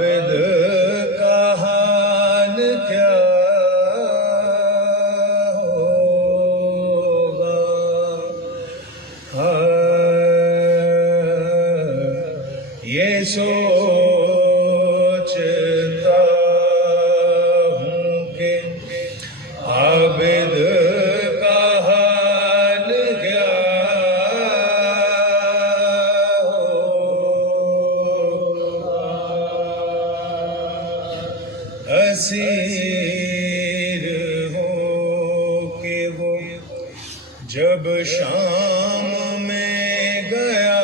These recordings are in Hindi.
आबिद का हाल क्या होगा। ये सोचता हूँ कि आबिद का हाल क्या असीर हो के वो जब शाम में गया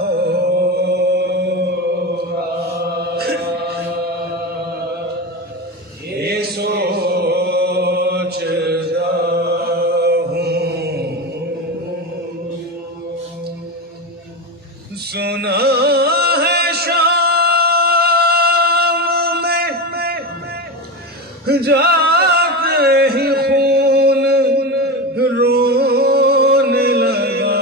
होगा। ये सोचता हूँ सुना है जाते ही खून रोने लगा।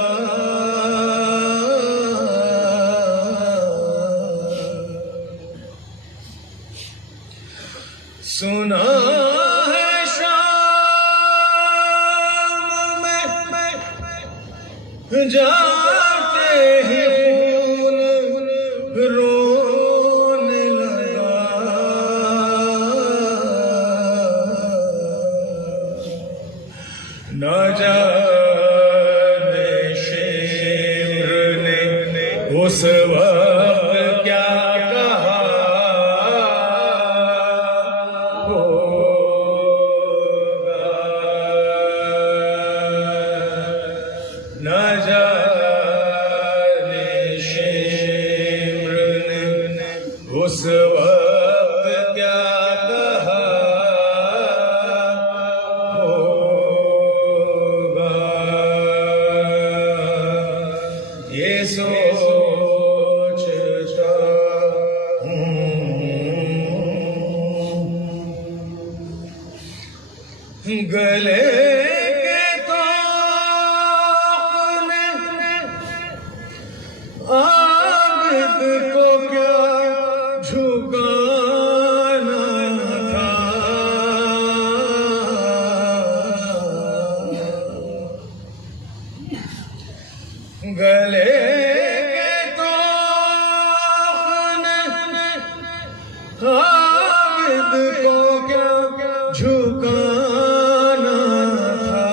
सुना है शाम में जाते ही खून रोने लगा। न जाने शेर ने उस वक्त क्या कहा होगा। न जाने शेर ने उस वक्त क्या कहा ये सोचता हूँ गले के तोप ने आबिद को क्या झुकाना था। गले के तोप ने आबिद को क्या झुकाना था।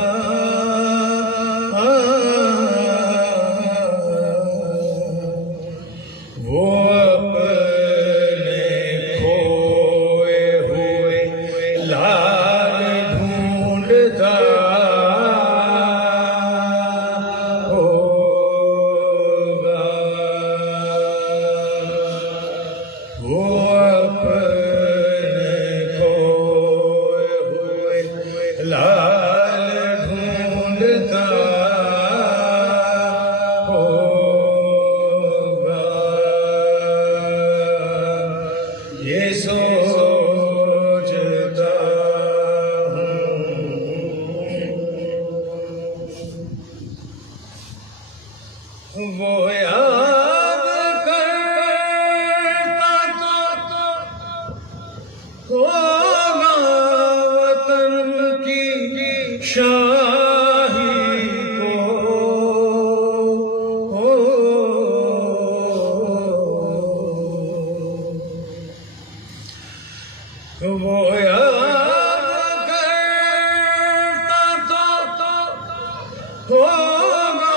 वो अपने खोए हुए लाल ढूंढता होगा। वो अपने खोए हुए लाल ढूंढता होगा। ये सोचता हूँ वो याद करता तो होगा वतन की शाही को। वो याद करता तो होगा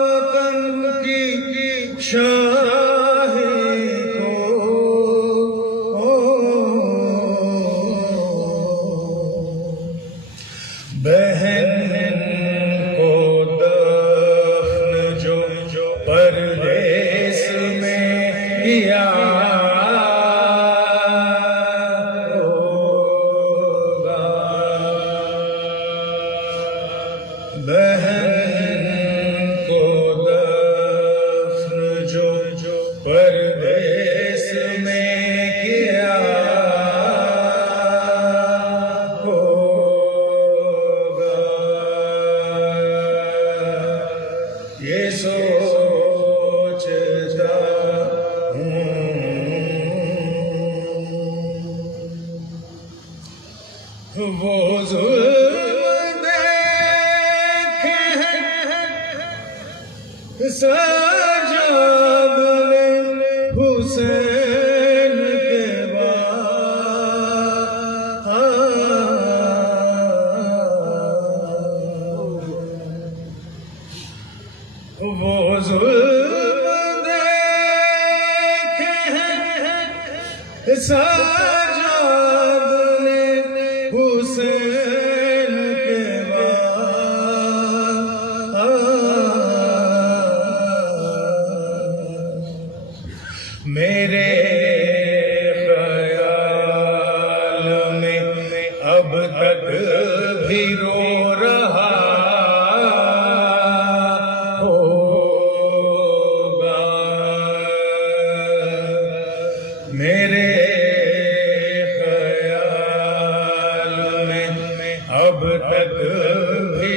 वतन की शाही को। बहन को दफन जो परदेस में किया होगा। बहन को दफन जो परदेस में किया होगा। ये सोचता हुसैन के बाद वो जुल्म देखे हैं सजाद ने हुसैन के बाद मेरे ख्याल में अब तक भी रो रहा होगा मेरे ख्याल में अब तक भी